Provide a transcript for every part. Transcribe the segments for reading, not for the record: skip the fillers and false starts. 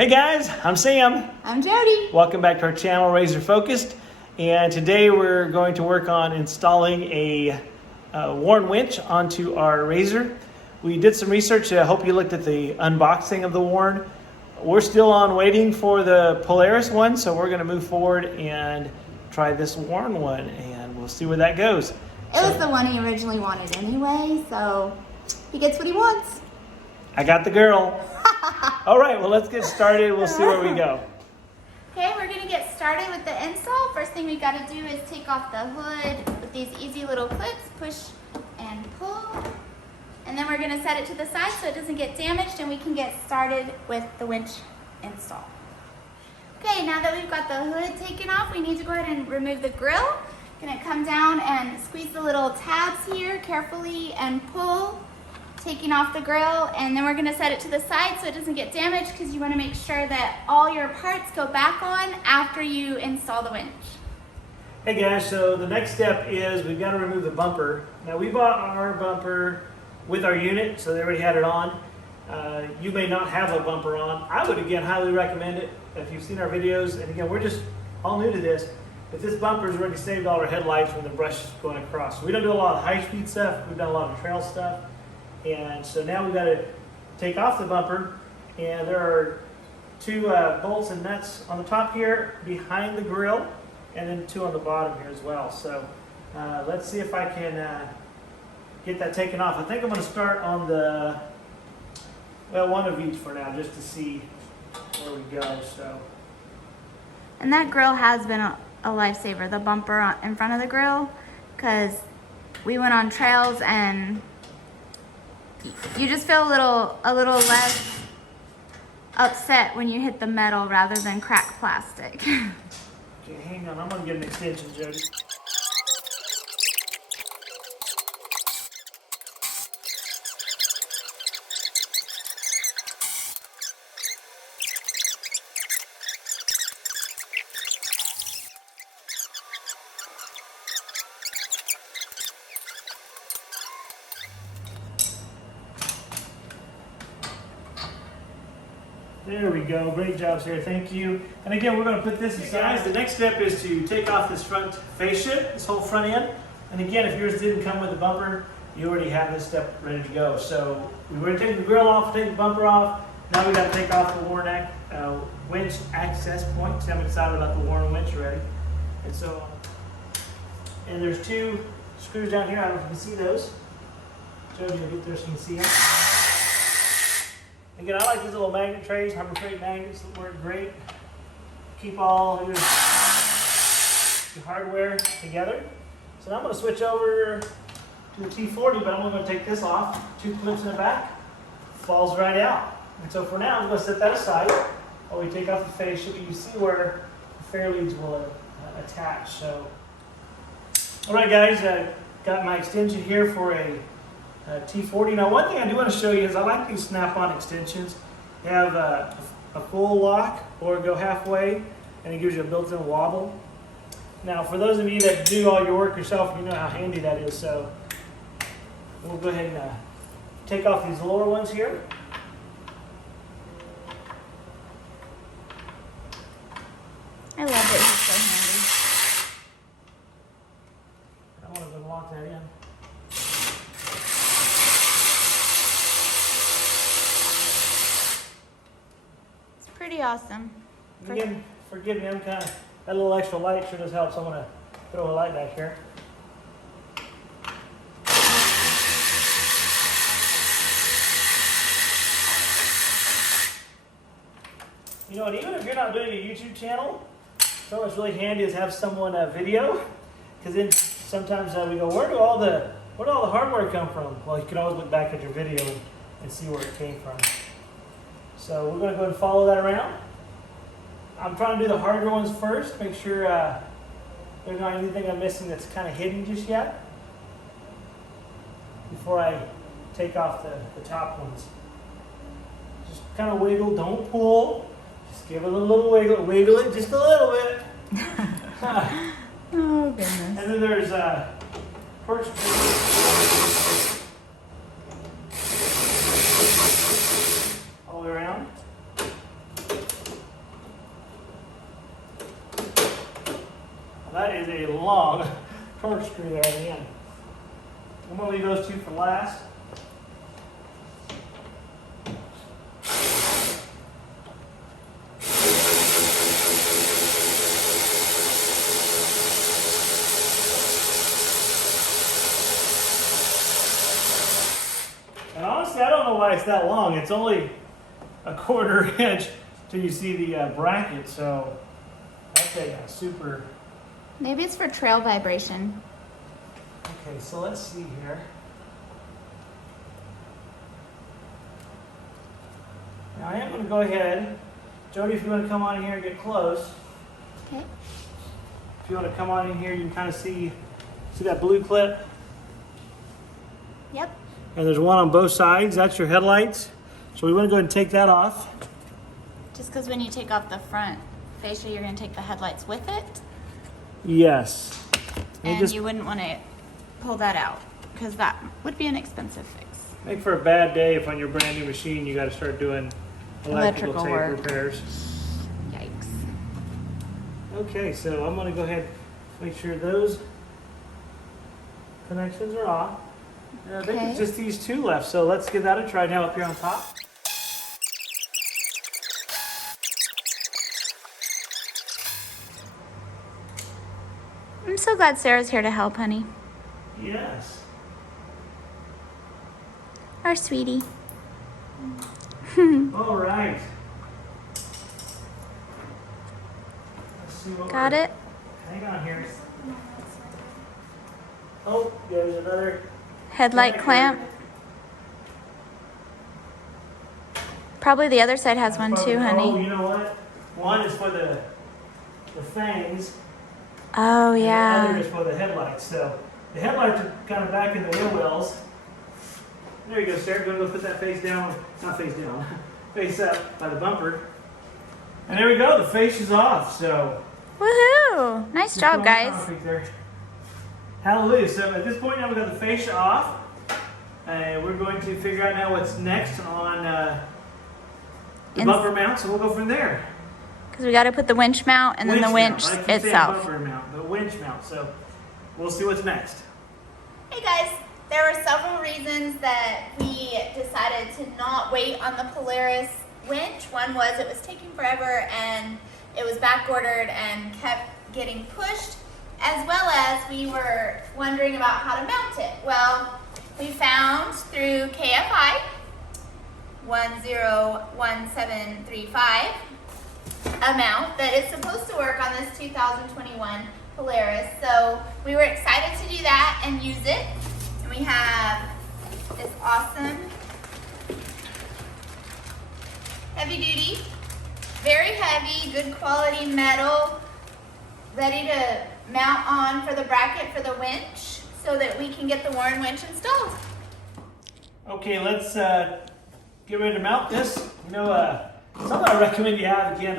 Hey guys, I'm Sam. I'm Jody. Welcome back to our channel, Razor Focused. And today we're going to work on installing a worn winch onto our Razor. We did some research. I hope you looked at the unboxing of the worn. We're still on waiting for the Polaris one, so we're going to move forward and try this worn one, and we'll see where that goes. It was the one he originally wanted anyway, so he gets what he wants. I got the girl. All right, well, let's get started. We'll see where we go. Okay, we're going to get started with the install. First thing we got to do is take off the hood with these easy little clips, push and pull. And then we're going to set it to the side so it doesn't get damaged, and we can get started with the winch install. Okay, now that we've got the hood taken off, we need to go ahead and remove the grill. Going to come down and squeeze the little tabs here carefully and pull, taking off the grill, and then we're going to set it to the side so it doesn't get damaged, because you want to make sure that all your parts go back on after you install the winch. Hey guys, so the next step is we've got to remove the bumper. Now we bought our bumper with our unit, so they already had it on. You may not have a bumper on. I would again highly recommend it if you've seen our videos, and again we're just all new to this, but this bumper's already saved all our headlights when the brush is going across. So we don't do a lot of high-speed stuff, we've done a lot of trail stuff. And so now we've got to take off the bumper, and there are two bolts and nuts on the top here behind the grill, and then two on the bottom here as well. So let's see if I can get that taken off. I think I'm going to start on the, well, one of each for now, just to see where we go. So. And that grill has been a lifesaver, the bumper in front of the grill, because we went on trails and you just feel a little less upset when you hit the metal rather than cracked plastic. Okay, hang on, I'm gonna get an extension, Jody. There we go. Great job, Sarah. Thank you. And again, we're going to put this aside. The next step is to take off this front fascia, this whole front end. And again, if yours didn't come with a bumper, you already have this step ready to go. So we're going to take the grill off, take the bumper off. Now we've got to take off the worn winch access point. See, I'm excited about the worn winch already. And so, and there's two screws down here. I don't know if you can see those. Jody will get there so you can see them. Again, I like these little magnet trays, Harbor Freight magnets that work great. Keep all your hardware together. So now I'm going to switch over to the T40, but I'm only going to take this off. Two clips in the back, falls right out. And so for now, I'm going to set that aside while we take off the fascia, but you see where the Fairleads will attach. So, all right, guys, got my extension here for a T40. Now, one thing I do want to show you is I like these snap-on extensions. They have a full lock or go halfway, and it gives you a built-in wobble. Now, for those of you that do all your work yourself, you know how handy that is. So we'll go ahead and take off these lower ones here. I love it. He's so handy. I want to go lock that in. Pretty awesome. Again, forgive me, I'm kind of, that little extra light sure does help, so I'm going to throw a light back here. You know what, even if you're not doing a YouTube channel, so what's really handy is have someone video, because then sometimes we go, where do all the hardware come from? Well, you can always look back at your video and see where it came from. So we're going to go ahead and follow that around. I'm trying to do the harder ones first, make sure there's not anything I'm missing that's kind of hidden just yet before I take off the top ones. Just kind of wiggle, don't pull. Just give it a little wiggle, wiggle it just a little bit. Oh, goodness. And then there's perch. all the way around. a long corkscrew there at the end. I'm going to leave those two for last. And honestly, I don't know why it's that long. It's only a 1/4 inch till you see the bracket, so that's a super. Maybe it's for trail vibration. Okay, so let's see here. Now I am going to go ahead. Jody, if you want to come on in here and get close. Okay. If you want to come on in here, you can kind of see that blue clip? Yep. And there's one on both sides. That's your headlights. So we want to go ahead and take that off. Just because when you take off the front fascia, you're going to take the headlights with it. Yes. And you wouldn't want to pull that out because that would be an expensive fix. Make for a bad day if on your brand new machine you got to start doing electrical tape work. repairs. Yikes. Okay, so I'm going to go ahead and make sure those connections are off. And I think it's just these two left, so let's give that a try now up here on top. I'm so glad Sarah's here to help, honey. Yes. Our sweetie. All right. Let's see what Got it? Hang on here. Oh, there's another Headlight clamp. Probably the other side has one too, Oh, honey. you know what? One is for the fangs. Oh, And yeah. the other is for the headlights. So the headlights are kind of back in the wheel wells. There you go, Sarah. Go put that face down. Not face down. Face up by the bumper. And there we go. The face is off. So Woohoo! Nice job, guys. Hallelujah. So at this point now we've got the fascia off. We're going to figure out now what's next on the bumper mount. So we'll go from there. Because we got to put the winch mount and then the winch mount. I keep saying itself. Bumper mount, the winch mount. So we'll see what's next. Hey guys, there were several reasons that we decided to not wait on the Polaris winch. One was it was taking forever and it was back ordered and kept getting pushed, as well as we were wondering about how to mount it. Well, we found through KFI 101735 a mount that is supposed to work on this 2021 Polaris. So we were excited to do that and use it. And we have this awesome heavy duty, very heavy, good quality metal, ready to mount on for the bracket for the winch so that we can get the Warren winch installed. Okay, let's get ready to mount this. You know, something I recommend you have again.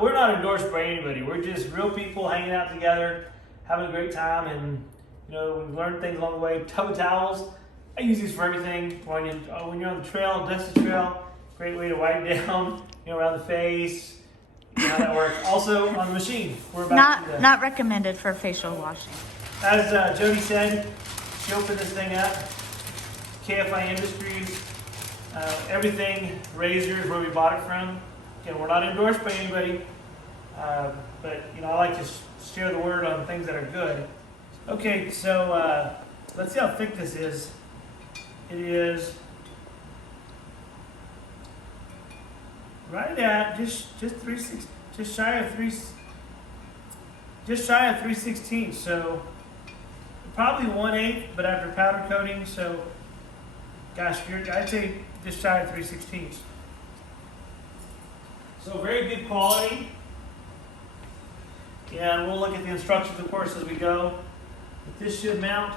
We're not endorsed by anybody. We're just real people hanging out together, having a great time, and you know, we've learned things along the way. Tub towels. I use these for everything. When you're on the trail, dusty trail, great way to wipe down, you know, around the face. You know how that works. Also on the machine. We're about to Not recommended for facial washing. As Jody said, she opened this thing up. KFI Industries, everything razors where we bought it from. Again, we're not endorsed by anybody, but you know, I like to share the word on things that are good. Okay, so let's see how thick this is. It is right at just shy of 3/16. So probably 1/8, but after powder coating. So gosh, I'd say just shy of 3/16. So very good quality. Yeah, and we'll look at the instructions, of course, as we go. But this should mount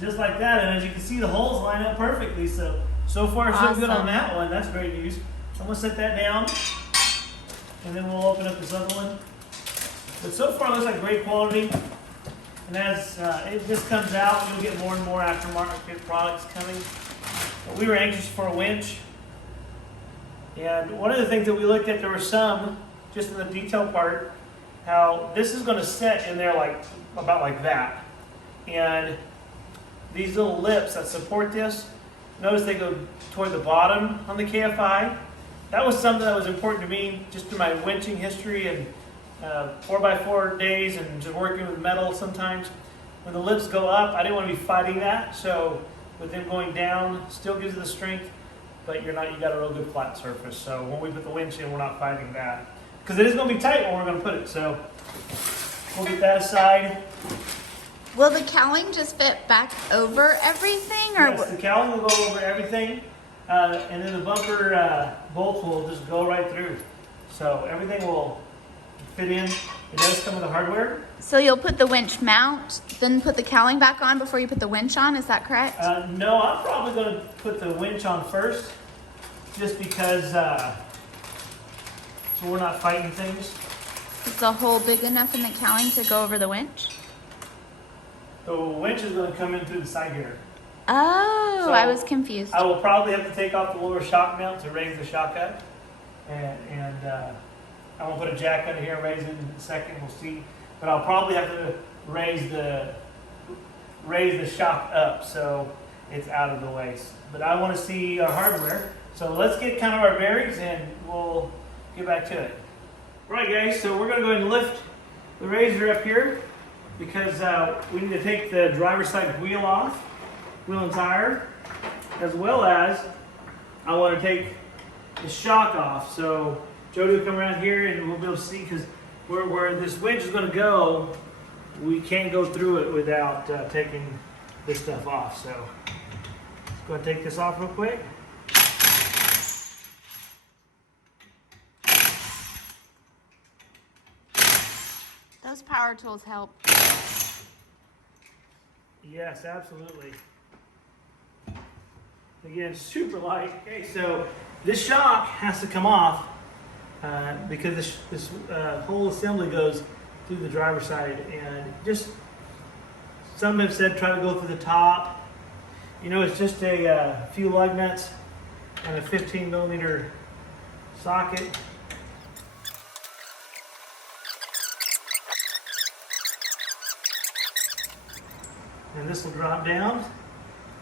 just like that, and as you can see, the holes line up perfectly. So far so good on that one. That's great news. I'm gonna set that down, and then we'll open up this other one. But so far, it looks like great quality. And as this comes out, you'll get more and more aftermarket products coming. But we were anxious for a winch. And one of the things that we looked at, there were some, just in the detail part, how this is going to set in there like about like that. And these little lips that support this, notice they go toward the bottom on the KFI. That was something that was important to me just through my winching history and 4x4 days and just working with metal sometimes. When the lips go up, I didn't want to be fighting that. So with them going down, still gives it the strength, but you got a real good flat surface. So when we put the winch in, we're not fighting that. Because it is going to be tight when we're going to put it. So we'll get that aside. Will the cowling just fit back over everything? Or Yes, the cowling will go over everything. And then the bumper bolts will just go right through. So everything will fit in. It does come with the hardware. So you'll put the winch mount, then put the cowling back on before you put the winch on, is that correct? No, I'm probably going to put the winch on first, just because so we're not fighting things. Is the hole big enough in the cowling to go over the winch? The winch is going to come in through the side here. Oh, So I was confused. I will probably have to take off the lower shock mount to raise the shock up. And I won't put a jack under here and raise it in a second, we'll see. But I'll probably have to raise the shock up so it's out of the way. But I want to see our hardware. So let's get kind of our bearings and we'll get back to it. Right guys, so we're going to go ahead and lift the razor up here because we need to take the driver's side wheel off, wheel and tire, as well as I want to take the shock off. So Jody will come around here and we'll be able to see, because where this winch is going to go, we can't go through it without taking this stuff off. So let's go ahead and take this off real quick. Those power tools help. Yes, absolutely. Again, super light. Okay, so this shock has to come off because this whole assembly goes through the driver's side, and just some have said try to go through the top. You know, it's just a few lug nuts and a 15mm socket. And this will drop down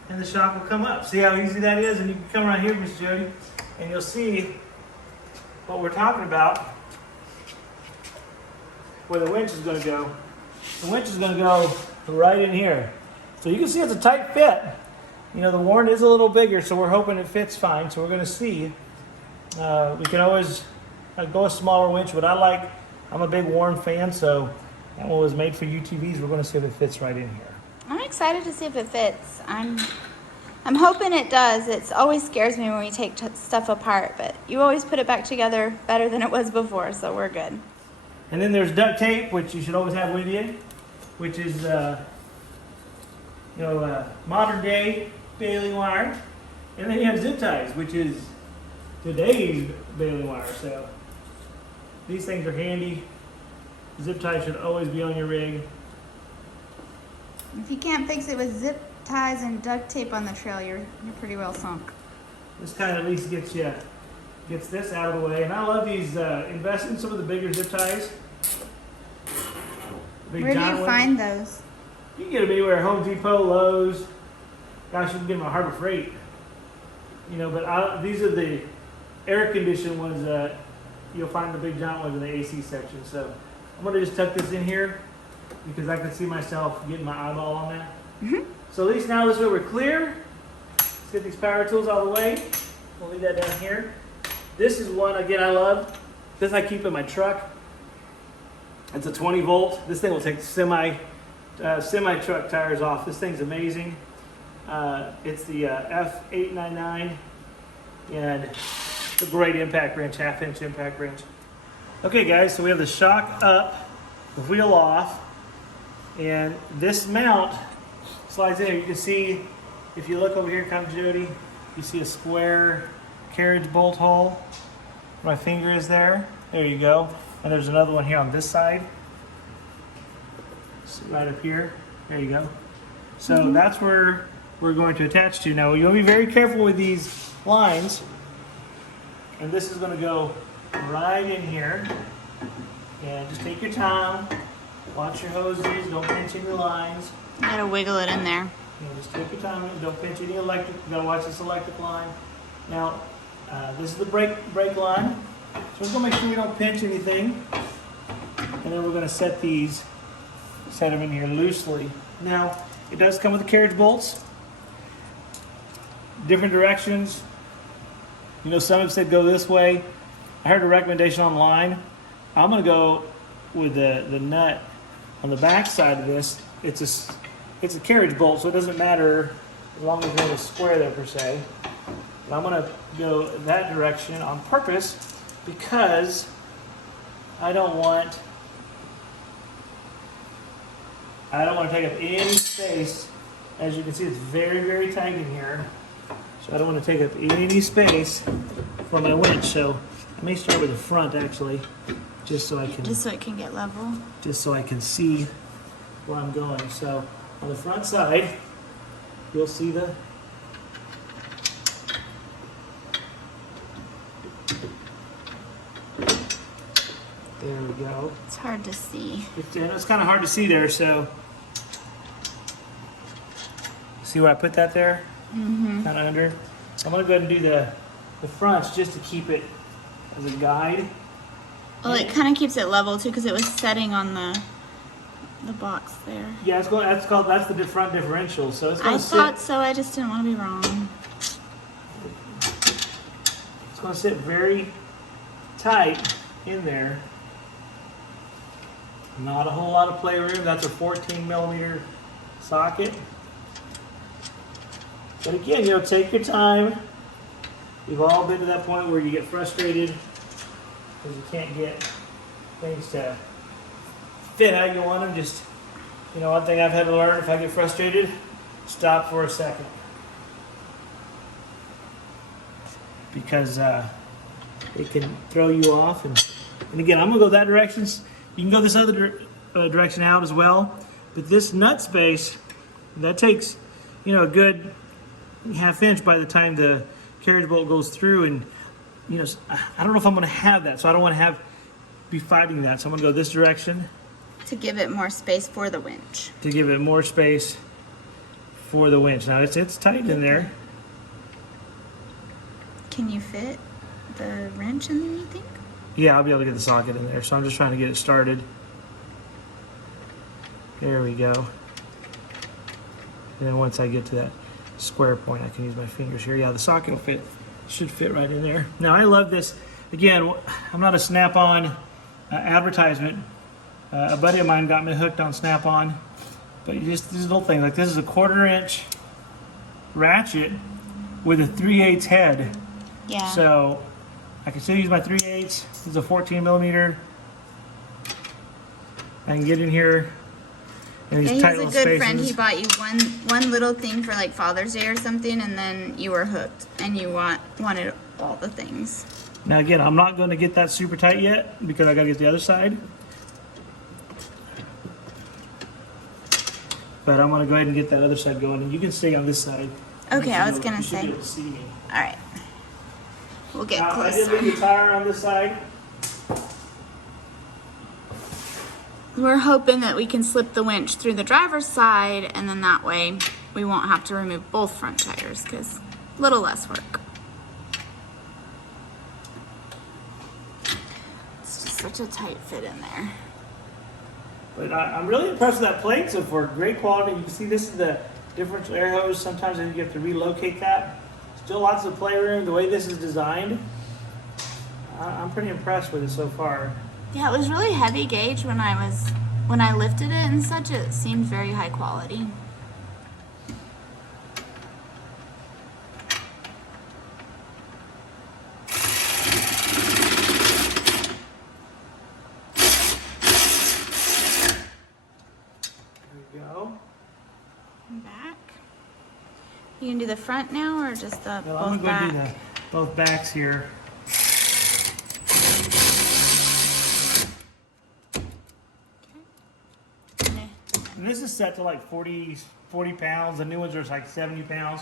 and the shock will come up. See how easy that is? And you can come right here, Miss Jody, and you'll see what we're talking about, where the winch is going to go. The winch is going to go right in here. So you can see it's a tight fit. You know, the Warren is a little bigger, so we're hoping it fits fine. So we're going to see. We can always go a smaller winch, but I'm a big Warren fan, so that one was made for UTVs. We're going to see if it fits right in here. I'm excited to see if it fits. I'm hoping it does. It always scares me when we take stuff apart, but you always put it back together better than it was before, so we're good. And then there's duct tape, which you should always have with you, which is modern day baling wire. And then you have zip ties, which is today's baling wire. So these things are handy. Zip ties should always be on your rig. If you can't fix it with zip ties and duct tape on the trail, you're pretty well sunk. This kind of at least gets this out of the way. And I love these, invest in some of the bigger zip ties. Where do you find those? You can get them anywhere, Home Depot, Lowe's. Gosh, you can get them at Harbor Freight. You know, but these are the air conditioned ones that you'll find the big giant ones in the AC section. So I'm gonna just tuck this in here because I can see myself getting my eyeball on that. Mm-hmm. So at least now this way we're clear. Let's get these power tools out of the way. We'll leave that down here. This is one, again, I love. This I keep in my truck. It's a 20 volt. This thing will take semi truck tires off. This thing's amazing. It's the F899, and it's a great impact wrench, 1/2-inch impact wrench. Okay guys, so we have the shock up, the wheel off, and this mount slides in here. You can see, if you look over here, kind of Jody, you see a square carriage bolt hole. My finger is there. There you go. And there's another one here on this side. Right up here. There you go. So that's where we're going to attach to. Now you want to be very careful with these lines. And this is going to go right in here. And just take your time. Watch your hoses. Don't pinch any lines. You gotta wiggle it in there. Just take your time. Don't pinch any electric. You gotta watch this electric line. Now, this is the brake line. So we're gonna make sure we don't pinch anything. And then we're gonna set them in here loosely. Now, it does come with the carriage bolts. Different directions. You know, some have said go this way. I heard a recommendation online. I'm gonna go with the nut on the back side of this. It's a carriage bolt, so it doesn't matter as long as you're in a square there per se. But I'm gonna go that direction on purpose because I don't want to take up any space. As you can see, it's very, very tight in here. So I don't want to take up any space for my winch. So I may start with the front actually, just so it can get level. Just so I can see where I'm going. So on the front side, you'll see the there we go. It's hard to see. It's kind of hard to see there, so see where I put that there? Mm-hmm. Kind of under. I'm going to go ahead and do the fronts just to keep it as a guide. Well, it kind of keeps it level too because it was setting on the box there. Yeah, that's the front differential. So it's going I to thought so. I just didn't want to be wrong. It's going to sit very tight in there. Not a whole lot of playroom. That's a 14mm socket. But again, take your time. We've all been to that point where you get frustrated because you can't get things to fit how you want them. Just, one thing I've had to learn, if I get frustrated, stop for a second. Because it can throw you off. And again, I'm going to go that direction. You can go this other direction out as well. But this nut space, that takes, a good ½ inch by the time the carriage bolt goes through. And, I don't know if I'm going to have that. So I don't want to be fighting that. So I'm going to go this direction. To give it more space for the winch. To give it more space for the winch. Now it's tight in there. Can you fit the wrench in there, you think? Yeah, I'll be able to get the socket in there. So I'm just trying to get it started. There we go. And then once I get to that square point, I can use my fingers here. Yeah, the socket should fit right in there. Now I love this. Again, I'm not a Snap-on advertisement. A buddy of mine got me hooked on Snap-on. But just these little things, like this is a 1/4 inch ratchet with a 3/8 head. Yeah. So I can still use my 3/8. This is a 14mm. I can get in here in these tight little spaces. He's a good friend. He bought you one little thing for like Father's Day or something, and then you were hooked, and you wanted all the things. Now again, I'm not going to get that super tight yet because I got to get the other side. But I'm going to go ahead and get that other side going, and you can stay on this side. Okay, I was going to You should say. be able to see me. All right. We'll get I closer. did leave the tire on this side. We're hoping that we can slip the winch through the driver's side, and then that way we won't have to remove both front tires because a little less work. It's just such a tight fit in there. But I'm really impressed with that plate so far. Great quality. You can see this is the differential air hose. Sometimes you have to relocate that. Still lots of playroom. The way this is designed, I'm pretty impressed with it so far. Yeah, it was really heavy gauge when I lifted it and such. It seemed very high quality. Back. You can do the front now or just the Well, both I'm back? going to do both backs here. Okay. And this is set to like 40 pounds. The new ones are like 70 pounds.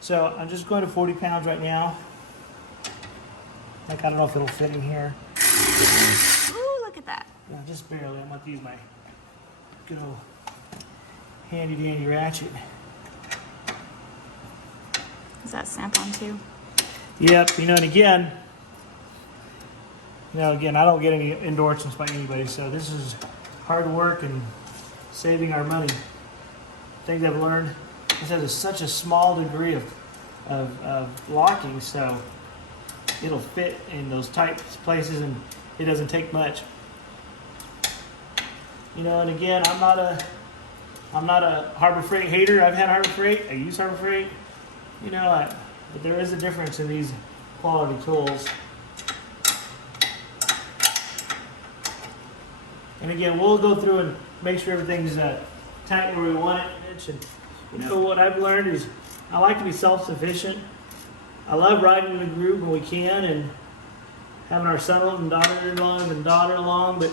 So I'm just going to 40 pounds right now. Like, I don't know if it'll fit in here. Ooh, look at that. Yeah, just barely. I'm going to use my good old handy dandy ratchet. Does that snap on too? Yep, and again, I don't get any endorsements by anybody, so this is hard work and saving our money. Things I've learned, this has such a small degree of locking, so it'll fit in those tight places and it doesn't take much. And again, I'm not a Harbor Freight hater. I've had Harbor Freight, I use Harbor Freight, but there is a difference in these quality tools. And again, we'll go through and make sure everything's tight where we want it. And what I've learned is I like to be self-sufficient. I love riding in a group when we can and having our son and daughter along, but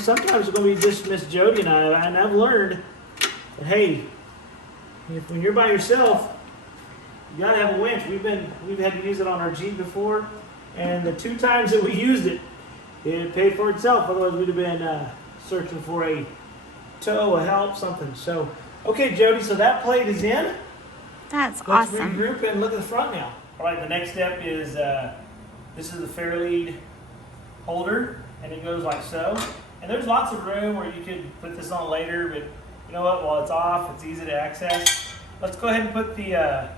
sometimes it's going to be just Miss Jody and I, and I've learned that, hey, when you're by yourself, you got to have a winch. We've had to use it on our Jeep before, and the 2 times that we used it, it paid for itself. Otherwise, we'd have been searching for a tow, a help, something. So, okay, Jody, so that plate is in. That's Let's awesome. regroup and look at the front now. All right, the next step is this is the Fairlead holder, and it goes like so. And there's lots of room where you could put this on later, but you know what? While it's off, it's easy to access. Let's go ahead and put the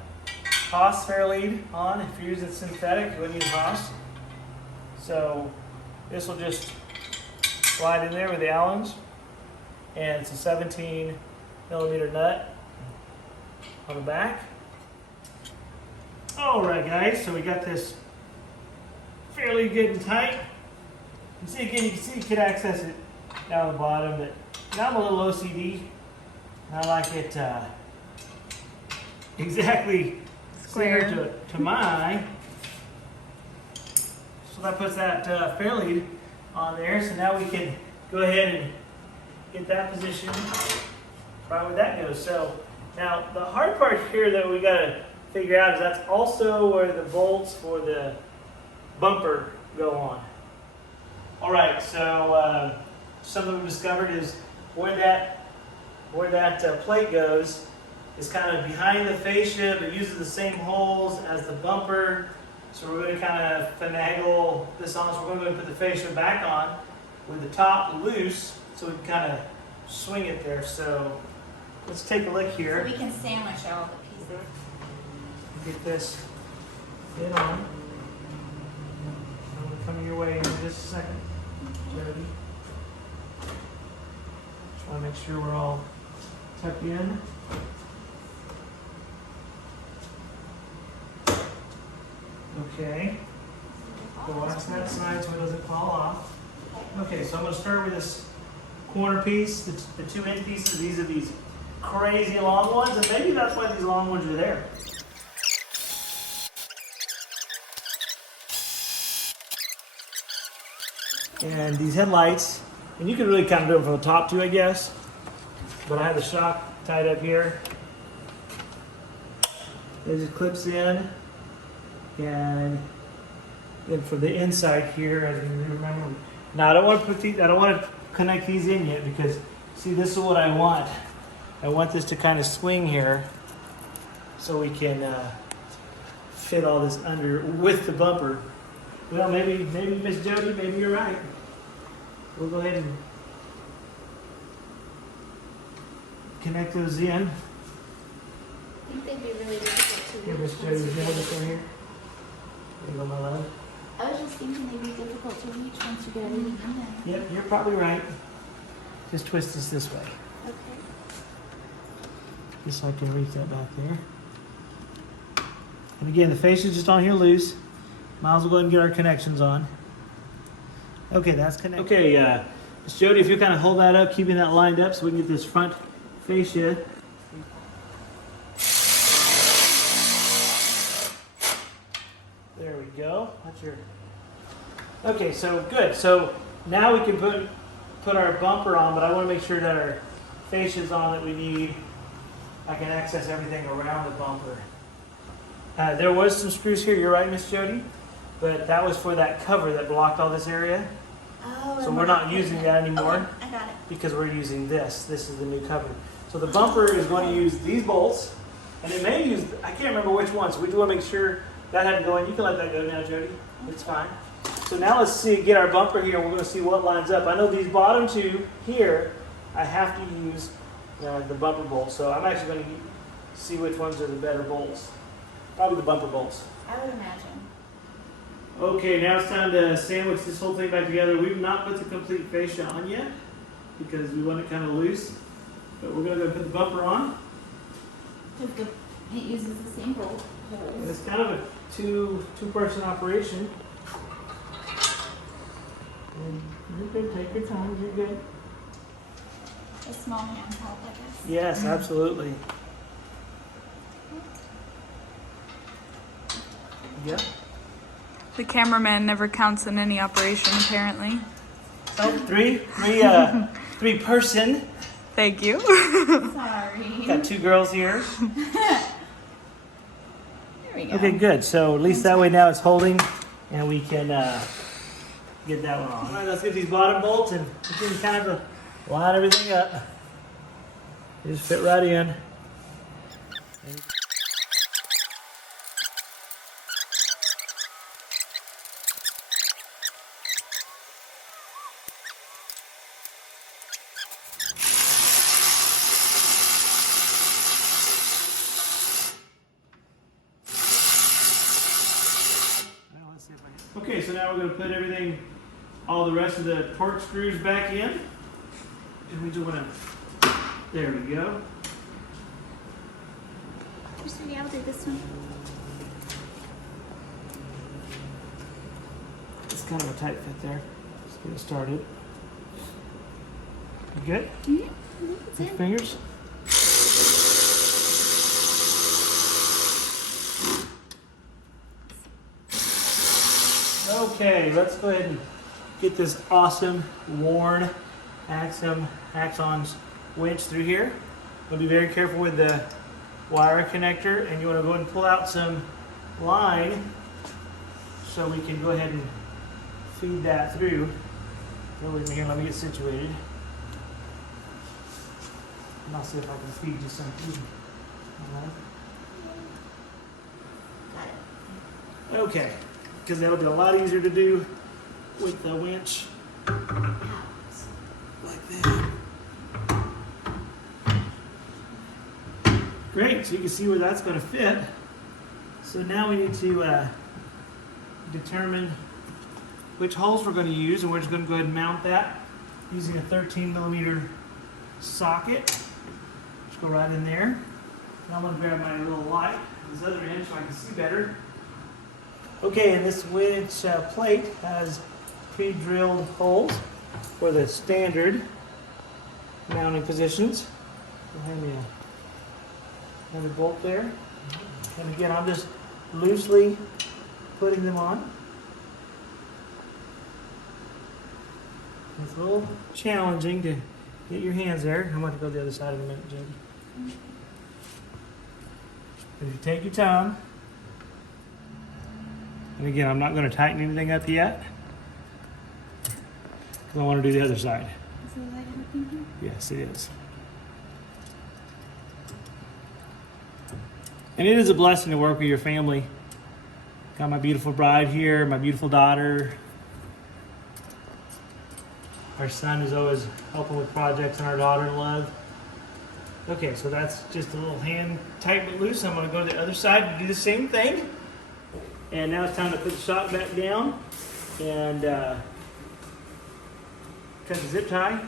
Haas Fairlead on. If you're using synthetic, you wouldn't use Haas. So this will just slide in there with the Allens, and it's a 17 millimeter nut on the back. All right, guys, so we got this fairly good and tight. You can see you could access it down the bottom, but I'm a little OCD. I like it exactly square to my eye. So that puts that Fairlead on there. So now we can go ahead and get that position right where that goes. So now the hard part here that we got to figure out is that's also where the bolts for the bumper go on. All right, so something we've discovered is where that plate goes is kind of behind the fascia, but uses the same holes as the bumper. So we're going to kind of finagle this on. So we're going to go and put the fascia back on with the top loose, so we can kind of swing it there. So let's take a look here. So we can sandwich all the pieces. Get this in on. I'm going to come your way in just a second, Jody. Just want to make sure we're all tucked in. Okay. So watch that side so it doesn't fall off. Okay, so I'm going to start with this corner piece, the 2 end pieces. These are these crazy long ones, and maybe that's why these long ones are there. And these headlights, and you can really kind of do them from the top too, I guess. But I have the shock tied up here. It just clips in, and then for the inside here, as you remember. Now I don't want to connect these in yet because see, this is what I want. I want this to kind of swing here, so we can fit all this under with the bumper. Well, maybe Miss Jody, maybe you're right. We'll go ahead and connect those in. I think they'd be really difficult to Here, Miss Jody, is there this one here? There you go, my love. I was just thinking they'd be difficult to reach once you get everything in there. Yep, you're probably right. Just twist this way. Okay. Just so I can reach that back there. And again, the fascia's just on here loose. Might as well go ahead and get our connections on. Okay, that's connected. Okay, Miss Jody, if you kind of hold that up, keeping that lined up so we can get this front fascia. There we go. That's your. Okay, so good. So now we can put our bumper on, but I want to make sure that our fascia's on that we need. I can access everything around the bumper. There was some screws here. You're right, Miss Jody. But that was for that cover that blocked all this area. Oh, So and we're not using that anymore Okay, I got it. because we're using this. This is the new cover. So the bumper is going to use these bolts, and it may use, I can't remember which one, so we do want to make sure that had to go in. You can let that go now, Jody. It's fine. So now let's see, get our bumper here. We're going to see what lines up. I know these bottom two here, I have to use the bumper bolts. So I'm actually going to see which ones are the better bolts. Probably the bumper bolts. I would imagine. Okay, now it's time to sandwich this whole thing back together. We've not put the complete fascia on yet because we want it kind of loose. But we're going to go put the bumper on. It uses the same bolt. And it's kind of a two-person operation. And you're good. Take your time. You're good. A small hand help, I guess. Yes, absolutely. Yeah. The cameraman never counts in any operation, apparently. So three person. Thank you. Sorry. Got two girls here. There we go. Okay, good. So at least that way now it's holding, and we can get that one on. All right, let's get these bottom bolts, and we can kind of line everything up. They just fit right in. Okay, so now we're going to put everything, all the rest of the torque screws back in. And we just want to, there we go. Sweetie, I'll do this one. It's kind of a tight fit there. Let's get it started. You good? Mm-hmm. It's Your in. fingers? Okay, let's go ahead and get this awesome worn axons winch through here. We'll be very careful with the wire connector, and you want to go ahead and pull out some line so we can go ahead and feed that through. Go with me here, let me get situated. And I'll see if I can feed you some food. All right. Okay, because that'll be a lot easier to do with the winch. Like that. Great, so you can see where that's going to fit. So now we need to determine which holes we're going to use, and we're just going to go ahead and mount that using a 13mm socket. Just go right in there. And I'm going to grab my little light, this other end, so I can see better. Okay, and this winch plate has pre-drilled holes for the standard mounting positions. Behind me another bolt there. And again, I'm just loosely putting them on. It's a little challenging to get your hands there. I'm going to go to the other side in a minute, Jody. If you take your time, and again, I'm not going to tighten anything up yet, because I want to do the other side. Is the light helping here? Yes, it is. And it is a blessing to work with your family. Got my beautiful bride here, my beautiful daughter. Our son is always helping with projects, and our daughter-in-law. Okay, so that's just a little hand tight but loose. I'm going to go to the other side and do the same thing. And now it's time to put the shock back down and cut the zip tie.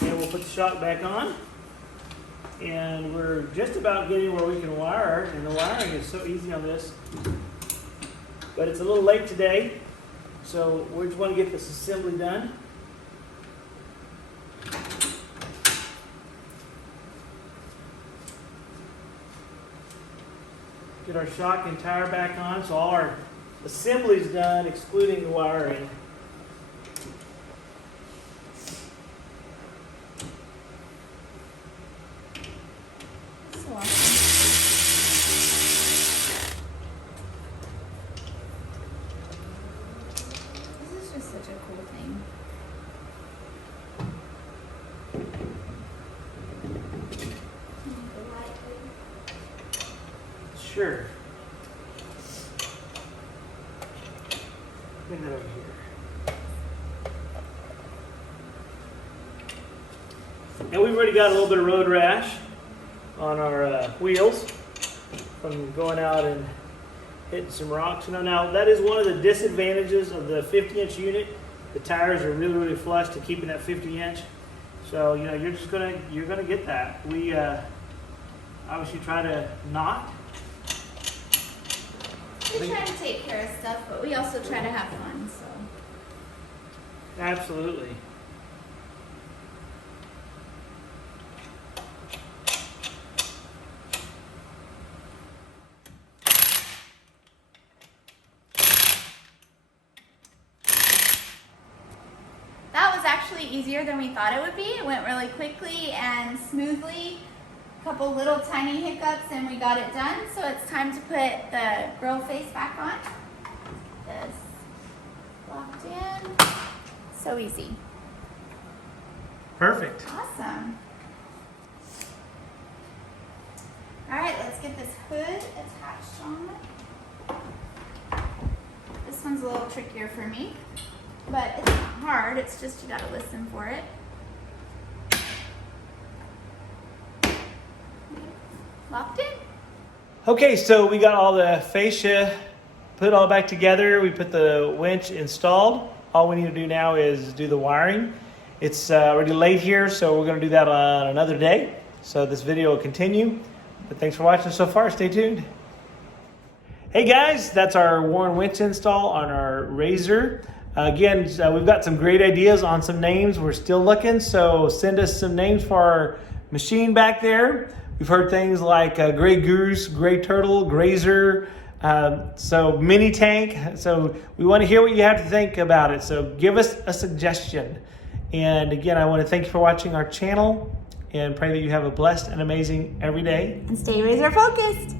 And we'll put the shock back on. And we're just about getting where we can wire, and the wiring is so easy on this. But it's a little late today, so we just want to get this assembly done. Get our shock and tire back on, so all our assembly's done, excluding the wiring. So awesome. thing. Sure. Bring that over here. Now we've already got a little bit of road rash on our wheels from going out and hitting some rocks. Now that is one of the disadvantages of the 50-inch unit. The tires are really, really flush to keeping that 50-inch. So you're gonna get that. We obviously try to not. We try to take care of stuff, but we also try to have fun, so. Absolutely. That was actually easier than we thought it would be. It went really quickly and smoothly. A couple little tiny hiccups and we got it done. So it's time to put the grill face back on. This locked in. So easy. Perfect. Awesome. All right, let's get this hood attached on. This one's a little trickier for me, but it's not hard. It's just you gotta listen for it. Locked in. Okay, so we got all the fascia put all back together. We put the winch installed. All we need to do now is do the wiring. It's already late here, so we're going to do that on another day. So this video will continue. But thanks for watching so far. Stay tuned. Hey guys, that's our Warren winch install on our Razor. Again, we've got some great ideas on some names. We're still looking, so send us some names for our machine back there. We've heard things like Gray Goose, Gray Turtle, Grazer, so Mini Tank. So we want to hear what you have to think about it. So give us a suggestion. And again, I want to thank you for watching our channel and pray that you have a blessed and amazing every day. And stay razor focused.